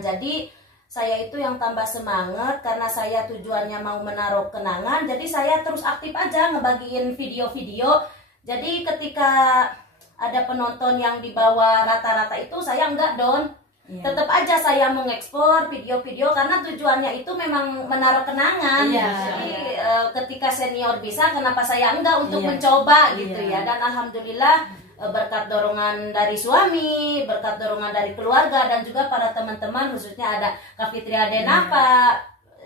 kenangan. Jadi saya itu yang tambah semangat karena saya tujuannya mau menaruh kenangan. Jadi saya terus aktif aja ngebagiin video-video. Jadi ketika ada penonton yang di bawah rata-rata itu saya enggak down. Tetap aja saya mengekspor video-video karena tujuannya itu memang menaruh kenangan. Jadi ketika senior bisa, kenapa saya enggak untuk mencoba gitu ya. Dan alhamdulillah berkat dorongan dari suami, berkat dorongan dari keluarga, dan juga para teman-teman, khususnya ada Kak Fitri Adenapa,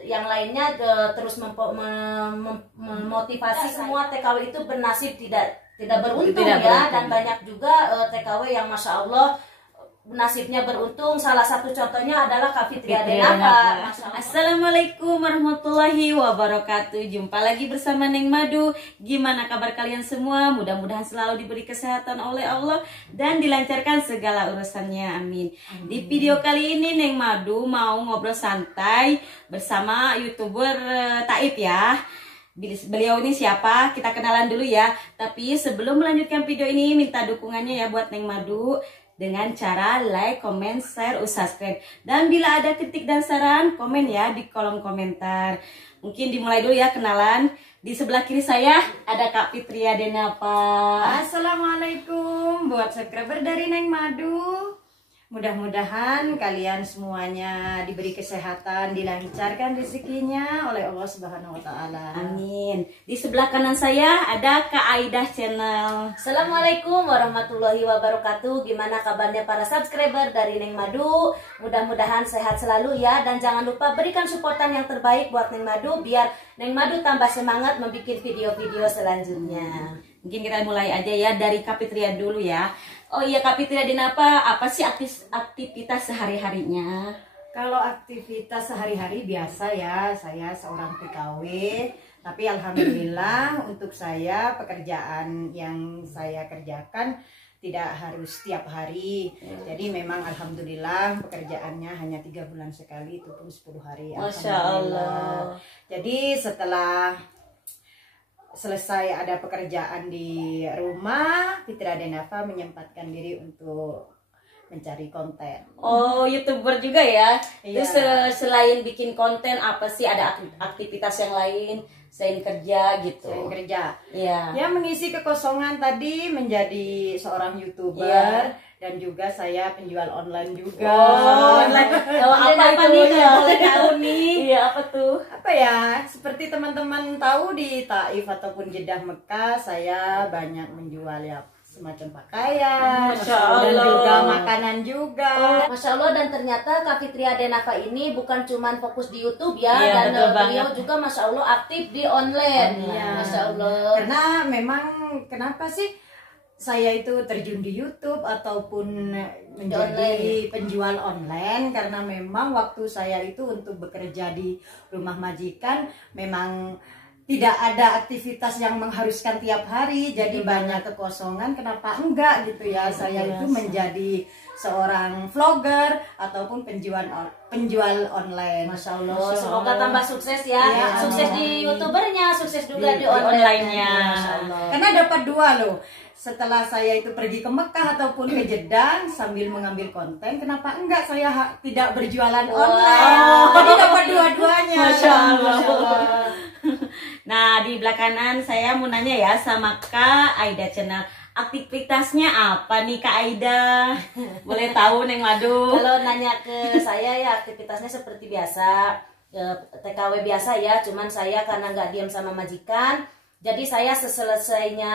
yang lainnya terus memotivasi. Semua TKW itu bernasib tidak beruntung ya, dan banyak juga TKW yang Masya Allah nasibnya beruntung. Salah satu contohnya adalah Kak Fitri Adenapa. Assalamualaikum warahmatullahi wabarakatuh. Jumpa lagi bersama Neng Madu. Gimana kabar kalian semua? Mudah-mudahan selalu diberi kesehatan oleh Allah dan dilancarkan segala urusannya, amin. Di video kali ini Neng Madu mau ngobrol santai bersama YouTuber Taib ya. Beliau ini siapa? Kita kenalan dulu ya. Tapi sebelum melanjutkan video ini, minta dukungannya ya buat Neng Madu dengan cara like, comment, share, subscribe. Dan bila ada kritik dan saran, komen ya di kolom komentar. Mungkin dimulai dulu ya kenalan. Di sebelah kiri saya ada Kak Fitri Adenapa. Assalamualaikum buat subscriber dari Neng Madu. Mudah-mudahan kalian semuanya diberi kesehatan, dilancarkan rezekinya oleh Allah Subhanahu wa taala. Amin. Di sebelah kanan saya ada Kak Aida Channel. Assalamualaikum warahmatullahi wabarakatuh. Gimana kabarnya para subscriber dari Neng Madu? Mudah-mudahan sehat selalu ya. Dan jangan lupa berikan supportan yang terbaik buat Neng Madu, biar Neng Madu tambah semangat membuat video-video selanjutnya. Mungkin kita mulai aja ya dari Kak Fitri dulu ya. Oh iya, Kak Fitri Adenapa, apa sih aktivitas sehari-harinya? Kalau aktivitas sehari-hari biasa ya, saya seorang PKW. Tapi alhamdulillah untuk saya pekerjaan yang saya kerjakan tidak harus setiap hari. Jadi memang alhamdulillah pekerjaannya hanya 3 bulan sekali, itu pun 10 hari. Masya Allah. Jadi setelah selesai ada pekerjaan di rumah, Fitri Adenapa menyempatkan diri untuk mencari konten. Oh, YouTuber juga ya? Iya. Terus selain bikin konten, apa sih ada aktivitas yang lain selain kerja gitu? Selain kerja, Iya. ya mengisi kekosongan tadi menjadi seorang YouTuber. Iya. Dan juga saya penjual online juga. Oh, online. Kalau apa nih kalau boleh tahu nih? Iya, apa tuh? Apa ya, seperti teman-teman tahu di Taif ataupun Jeddah Mekah, saya banyak menjual ya semacam pakaian, Masya dan Allah. juga makanan juga. Masya Allah, dan ternyata Kak Fitri Adenapa ini bukan cuma fokus di YouTube ya, Iya, dan betul beliau banget. juga Masya Allah aktif di online. Iya. Masya Allah. Karena memang kenapa sih saya itu terjun di YouTube ataupun menjadi penjual online, karena memang waktu saya itu untuk bekerja di rumah majikan memang tidak ada aktivitas yang mengharuskan tiap hari, jadi banyak kekosongan. Kenapa enggak gitu ya, saya itu menjadi seorang vlogger ataupun penjual online. Masya Allah. Semoga tambah sukses ya. Iya. Sukses di YouTubernya, sukses juga Di di online-nya. online-nya. Masya Allah. Karena dapat 2 loh. Setelah saya itu pergi ke Mekah ataupun ke Jeddah sambil mengambil konten, kenapa enggak saya tidak berjualan online? Jadi dapat dua-duanya. Masya Allah. Masya Allah. Nah, di belakangan saya mau nanya ya sama Kak Aida Channel. Aktivitasnya apa nih Kak Aida? Boleh tahu Neng Madu? Kalau nanya ke saya ya aktivitasnya seperti biasa, TKW biasa ya. Cuman saya karena nggak diam sama majikan, jadi saya seselesainya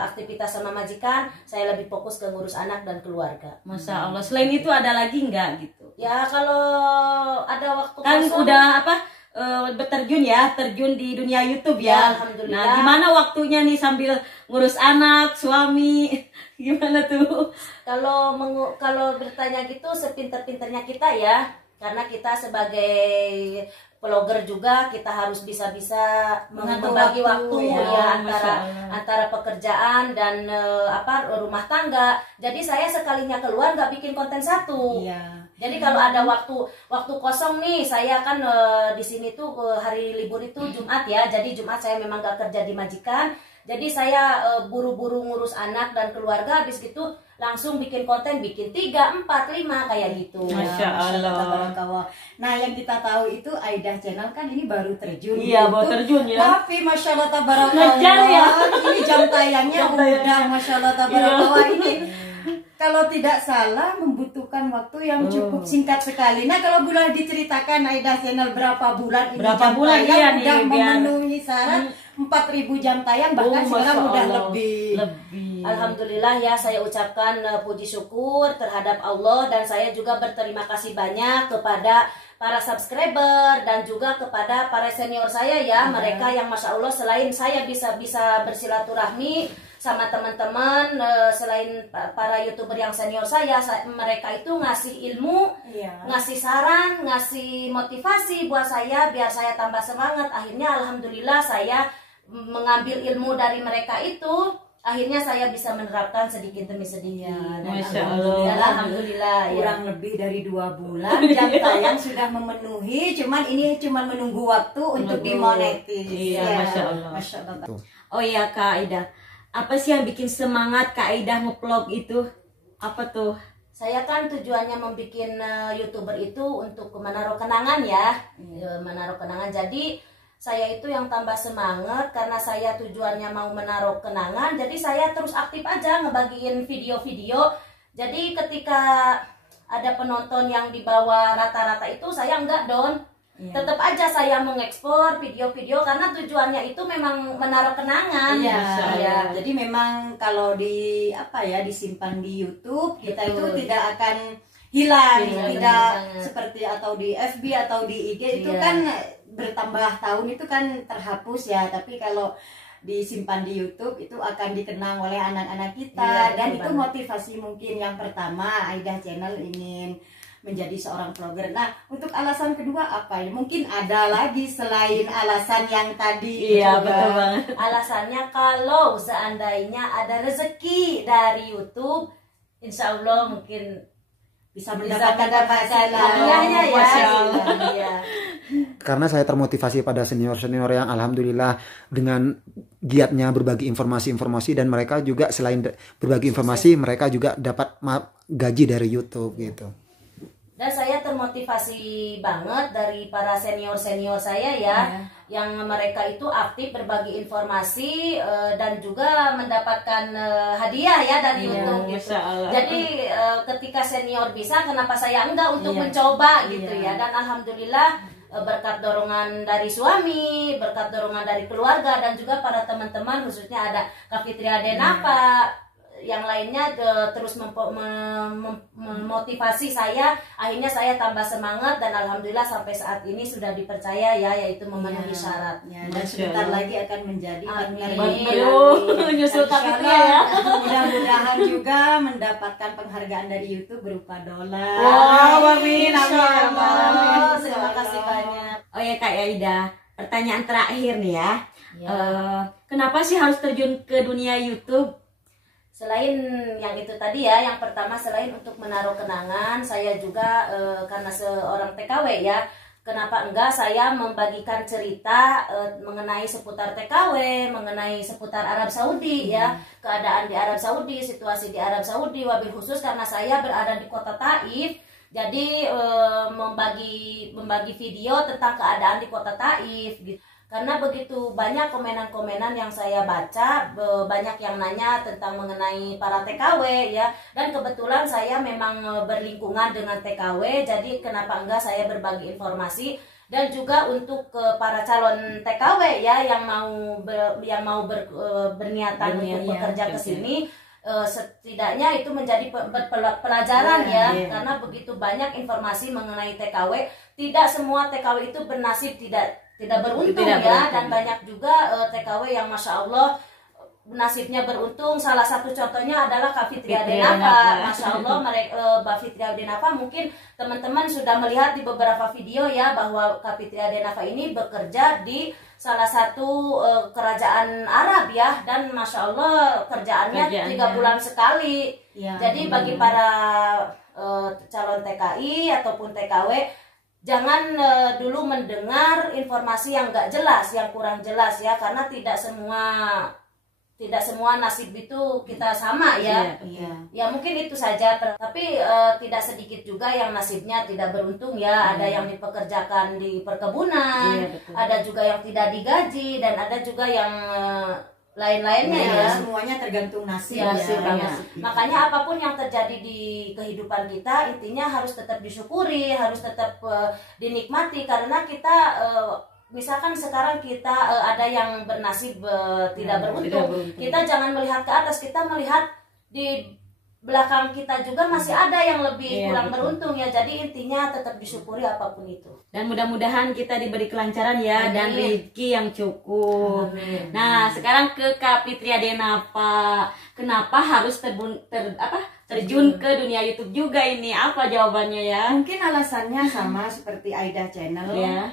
aktivitas sama majikan, saya lebih fokus ke ngurus anak dan keluarga. Masya Allah. Selain itu ada lagi nggak gitu? Ya kalau ada waktu Kan kosong, udah apa? Terjun di dunia YouTube ya. Ya, alhamdulillah. Nah, gimana waktunya nih sambil ngurus anak, suami? Gimana tuh? kalau bertanya gitu sepinter-pinternya kita ya, karena kita sebagai vlogger juga kita harus bisa-bisa membagi waktu ya, antara pekerjaan dan rumah tangga. Jadi saya sekalinya keluar nggak bikin konten satu. Iya. Jadi kalau ada waktu kosong nih, saya kan di sini tuh hari libur itu Jumat ya. Jadi Jumat saya memang nggak kerja di majikan. Jadi saya buru-buru ngurus anak dan keluarga, habis gitu langsung bikin konten, bikin 3, 4, 5 kayak gitu. Masya Allah. Tabarakallah. Nah, yang kita tahu itu Aidah Channel kan ini baru terjun. Iya, baru YouTube. terjun ya. Tapi Masya Allah tabarakallah. Ngejar ya. Ini jam tayangnya udah Masya Allah tabarakallah ini. Kalau tidak salah membutuhkan waktu yang cukup singkat sekali. Nah, kalau boleh diceritakan Aidah Channel berapa bulan ini Berapa jam bulan tayang iya udah nih, biar- memenuhi syarat 4.000 jam tayang, bahkan Oh, sekarang Masya udah Allah. lebih. Alhamdulillah ya, saya ucapkan puji syukur terhadap Allah, dan saya juga berterima kasih banyak kepada para subscriber dan juga kepada para senior saya ya, mereka yang Masya Allah selain saya bisa bersilaturahmi sama teman-teman, selain para YouTuber yang senior mereka itu ngasih ilmu, Iya. ngasih saran, ngasih motivasi buat saya biar saya tambah semangat. Akhirnya Alhamdulillah saya mengambil ilmu dari mereka itu, akhirnya saya bisa menerapkan sedikit demi sedikit. Dan Masya Alhamdulillah ya. Kurang lebih dari 2 bulan jam tayang sudah memenuhi, cuman ini cuma menunggu waktu untuk dimonetis. Iya, Ya, Masya Allah. Masya Allah. Oh iya Kak Aidah, apa sih yang bikin semangat Kak Aidah nge-vlog itu? Apa tuh? Saya kan tujuannya membuat YouTuber itu untuk menaruh kenangan ya, menaruh kenangan. Jadi saya itu yang tambah semangat karena saya tujuannya mau menaruh kenangan. Jadi saya terus aktif aja ngebagiin video-video. Jadi ketika ada penonton yang di bawah rata-rata itu saya enggak down. Tetap aja saya mengekspor video-video karena tujuannya itu memang menaruh kenangan. Iya, Iya. jadi memang kalau disimpan di YouTube kita itu tidak akan hilang, Iya, tidak benar banget. seperti atau di FB atau di IG itu Iya. kan bertambah tahun itu kan terhapus ya, tapi kalau disimpan di YouTube itu akan dikenang oleh anak-anak kita. Iya, Dan betul itu banget. motivasi mungkin yang pertama Aidah Channel ingin menjadi seorang vlogger. Nah, untuk alasan kedua apa ya? Mungkin ada lagi selain alasan yang tadi. Iya, juga. betul banget. Alasannya kalau seandainya ada rezeki dari YouTube, insya Allah mungkin Bisa mendapatkan penghasilan. hadiahnya ya. Masya Allah. Iya. Karena saya termotivasi pada senior-senior yang alhamdulillah dengan giatnya berbagi informasi-informasi, dan mereka juga selain berbagi informasi mereka juga dapat gaji dari YouTube gitu. Dan saya termotivasi banget dari para senior-senior saya ya, yang mereka itu aktif berbagi informasi dan juga mendapatkan hadiah ya dari YouTube gitu. Masya Allah. Jadi ketika senior bisa, kenapa saya enggak untuk mencoba gitu ya. Dan alhamdulillah berkat dorongan dari suami, berkat dorongan dari keluarga, dan juga para teman-teman, khususnya ada Kak Fitri Adenapa, yang lainnya terus memotivasi saya. Akhirnya saya tambah semangat, dan alhamdulillah sampai saat ini sudah dipercaya ya, yaitu memenuhi syarat. Ya, dan sebentar lagi akan menjadi partner Amin. Aduh, nyusul Kak Fitri ya. Mudah-mudahan juga mendapatkan penghargaan dari YouTube berupa dolar. Wow, amin, Insya amin. Allah. Terima kasih banyak. Oh ya Kak Aidah, pertanyaan terakhir nih ya. Kenapa sih harus terjun ke dunia YouTube? Selain yang itu tadi ya, yang pertama selain untuk menaruh kenangan, saya juga karena seorang TKW ya, kenapa enggak saya membagikan cerita mengenai seputar TKW, mengenai seputar Arab Saudi ya, keadaan di Arab Saudi, situasi di Arab Saudi, wabil khusus karena saya berada di kota Taif. Jadi membagi video tentang keadaan di kota Taif gitu. Karena begitu banyak komenan-komenan yang saya baca, banyak yang nanya tentang mengenai para TKW ya, dan kebetulan saya memang berlingkungan dengan TKW, jadi kenapa enggak saya berbagi informasi. Dan juga untuk para calon TKW ya yang mau berniatan untuk bekerja ke sini, setidaknya itu menjadi pelajaran ya, karena begitu banyak informasi mengenai TKW. Tidak semua TKW itu bernasib tidak beruntung ya, dan banyak juga TKW yang Masya Allah nasibnya beruntung. Salah satu contohnya adalah Kak Fitri Adenapa. Masya Allah, Mbak Fitri Adenapa, mungkin teman-teman sudah melihat di beberapa video ya, bahwa Kak Fitri Adenapa ini bekerja di salah satu kerajaan Arab ya, dan Masya Allah kerjaannya 3 bulan sekali ya. Jadi bagi para calon TKI ataupun TKW, jangan dulu mendengar informasi yang nggak jelas, yang kurang jelas ya, karena tidak semua tidak semua nasib itu kita sama ya. Iya. Ya mungkin itu saja, tapi tidak sedikit juga yang nasibnya tidak beruntung ya. Ada yang dipekerjakan di perkebunan, ada juga yang tidak digaji, dan ada juga yang lain-lainnya ya. Semuanya tergantung nasib Ya, ya. makanya apapun yang terjadi di kehidupan kita, intinya harus tetap disyukuri, harus tetap dinikmati, karena kita misalkan sekarang kita ada yang bernasib tidak beruntung, kita jangan melihat ke atas, kita melihat di belakang kita juga masih ada yang lebih kurang beruntung ya. Jadi intinya tetap disyukuri apapun itu. Dan mudah-mudahan kita diberi kelancaran ya. Amin. Dan rezeki yang cukup. Amin. Nah, sekarang ke Kak Fitria Denapa. Kenapa harus terjun ke dunia YouTube juga ini? Apa jawabannya ya? Mungkin alasannya sama seperti Aida Channel. Ya.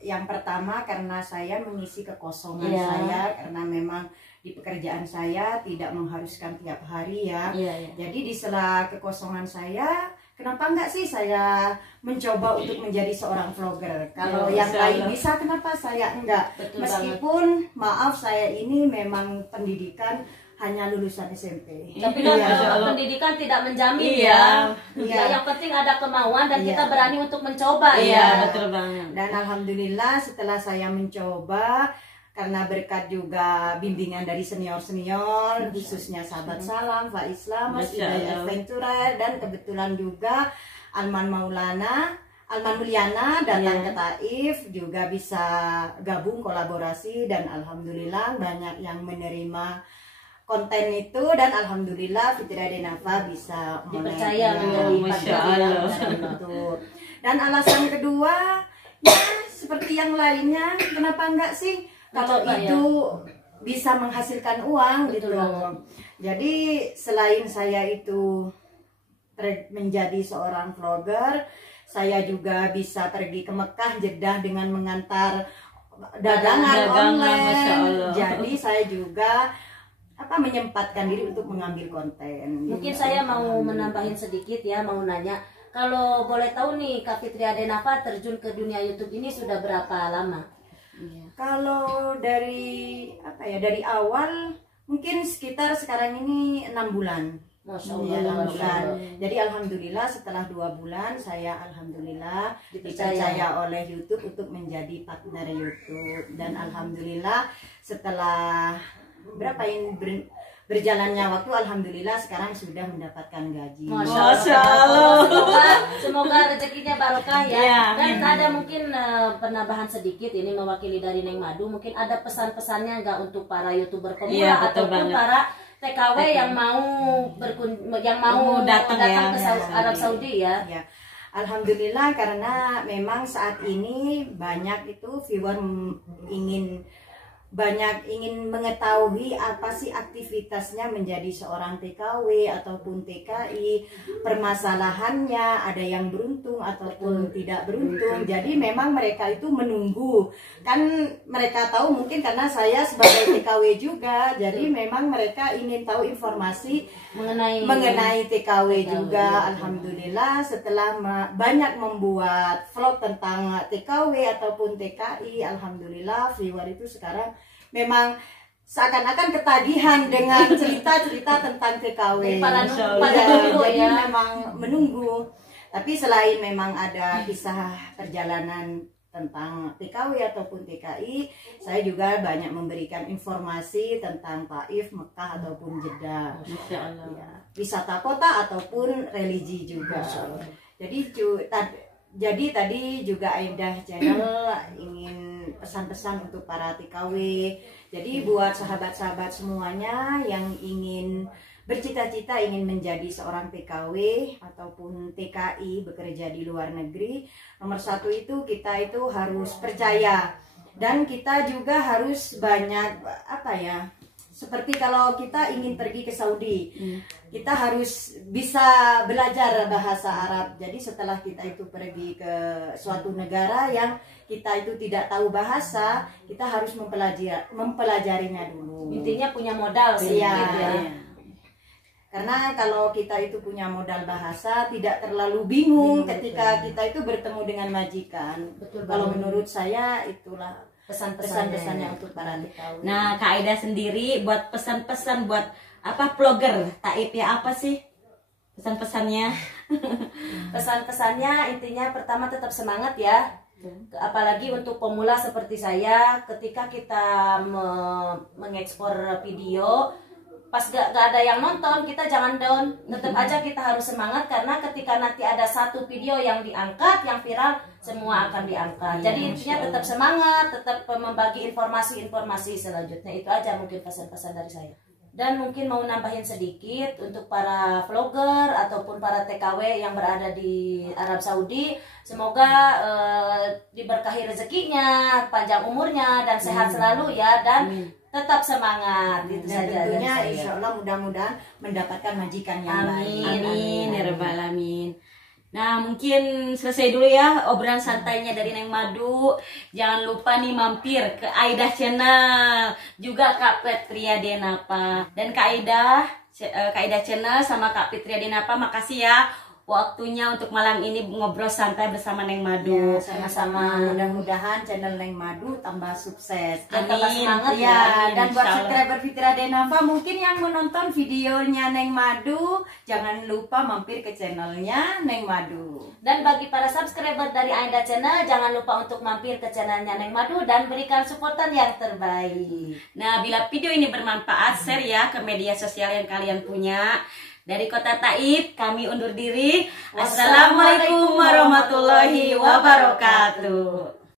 Yang pertama karena saya mengisi kekosongan saya, karena memang di pekerjaan saya tidak mengharuskan tiap hari ya. Jadi di sela kekosongan saya, kenapa enggak sih saya mencoba untuk menjadi seorang vlogger? Kalau yang lain bisa, kenapa saya enggak? Betul meskipun banget. Maaf, saya ini memang pendidikan hanya lulusan SMP. Tapi kan pendidikan tidak menjamin ya. Yang penting ada kemauan dan kita berani untuk mencoba ya. Betul banget. Dan alhamdulillah setelah saya mencoba, karena berkat juga bimbingan dari senior-senior, khususnya sahabat Salam, Pak Islam, Mas Hidayat Ventura, dan kebetulan juga Alman Mulyana datang ke Taif, juga bisa gabung kolaborasi, dan alhamdulillah banyak yang menerima konten itu, dan alhamdulillah Fitria Denapa bisa dipercaya menjadi Dan alasan kedua, ya seperti yang lainnya, kenapa enggak sih kalau itu bisa menghasilkan uang gitu. Jadi selain saya itu menjadi seorang vlogger, saya juga bisa pergi ke Mekah, Jeddah dengan mengantar dagangan online. Jadi saya juga menyempatkan diri untuk mengambil konten. Mungkin saya mau menambahin sedikit ya, mau nanya, kalau boleh tahu nih Kak Fitria Denapa terjun ke dunia YouTube ini sudah berapa lama? Kalau dari dari awal mungkin sekitar sekarang ini 6 bulan. Masya Allah. Jadi alhamdulillah setelah 2 bulan saya alhamdulillah dipercaya oleh YouTube untuk menjadi partner YouTube, dan alhamdulillah setelah berjalannya waktu, alhamdulillah sekarang sudah mendapatkan gaji. Masya Allah. Semoga rezekinya barokah ya. Dan ada mungkin penambahan sedikit ini mewakili dari Neng Madu, mungkin ada pesan-pesannya enggak untuk para YouTuber pemula ataupun para TKW yang mau datang ke Arab Saudi ya. Alhamdulillah, karena memang saat ini banyak itu viewer ingin mengetahui apa sih aktivitasnya menjadi seorang TKW ataupun TKI, permasalahannya, ada yang beruntung ataupun tidak beruntung. Jadi memang mereka itu menunggu, kan mereka tahu mungkin karena saya sebagai TKW juga, jadi memang mereka ingin tahu informasi mengenai TKW juga. Alhamdulillah setelah banyak membuat vlog tentang TKW ataupun TKI, alhamdulillah viewer itu sekarang memang seakan-akan ketagihan dengan cerita-cerita tentang TKW. Jadi memang menunggu. Tapi selain memang ada kisah perjalanan tentang TKW ataupun TKI, saya juga banyak memberikan informasi tentang Taif, Mekah ataupun Jeddah, wisata kota ataupun religi juga. Jadi tadi juga Aida Channel ingin pesan-pesan untuk para TKW. Jadi buat sahabat-sahabat semuanya yang ingin bercita-cita ingin menjadi seorang TKW ataupun TKI bekerja di luar negeri, nomor satu itu kita itu harus percaya, dan kita juga harus banyak seperti kalau kita ingin pergi ke Saudi, kita harus bisa belajar bahasa Arab. Jadi setelah kita itu pergi ke suatu negara yang kita itu tidak tahu bahasa, kita harus mempelajarinya dulu. Intinya punya modal sih. Karena kalau kita itu punya modal bahasa, tidak terlalu bingung ketika kita itu bertemu dengan majikan. Kalau menurut saya itulah pesan-pesannya untuk para TKW. Nah, Kak Aida sendiri buat pesan-pesan buat apa vlogger Taib ya, apa sih pesan-pesannya? Pesan-pesannya intinya pertama tetap semangat ya. Apalagi untuk pemula seperti saya, ketika kita mengekspor video pas gak ada yang nonton, kita jangan down, tetap aja kita harus semangat, karena ketika nanti ada satu video yang diangkat, yang viral, semua akan diangkat. Jadi intinya tetap semangat, tetap membagi informasi-informasi selanjutnya. Itu aja mungkin pesan-pesan dari saya. Dan mungkin mau nambahin sedikit untuk para vlogger ataupun para TKW yang berada di Arab Saudi, semoga diberkahi rezekinya, panjang umurnya, dan sehat selalu ya, dan tetap semangat. Itu Dan saja tentunya dari saya. insya Allah mudah-mudahan mendapatkan majikan yang baik. Amin, ya rabbal alamin. Nah, mungkin selesai dulu ya obrolan santainya dari Neng Madu. Jangan lupa nih mampir ke Aida Channel, juga Kak Petria Denapa. Dan Kak Aida Channel sama Kak Petria Denapa, makasih ya waktunya untuk malam ini ngobrol santai bersama Neng Madu. Ya, sama-sama. Mudah-mudahan channel Neng Madu tambah sukses Dan tambah semangat ya. Amin, Dan buat insya Allah. subscriber Fitria Denava mungkin yang menonton videonya Neng Madu, jangan lupa mampir ke channelnya Neng Madu. Dan bagi para subscriber dari Aida Channel, jangan lupa untuk mampir ke channelnya Neng Madu dan berikan supportan yang terbaik. Nah, bila video ini bermanfaat, share ya ke media sosial yang kalian punya. Dari Kota Taib, kami undur diri. Assalamualaikum warahmatullahi wabarakatuh.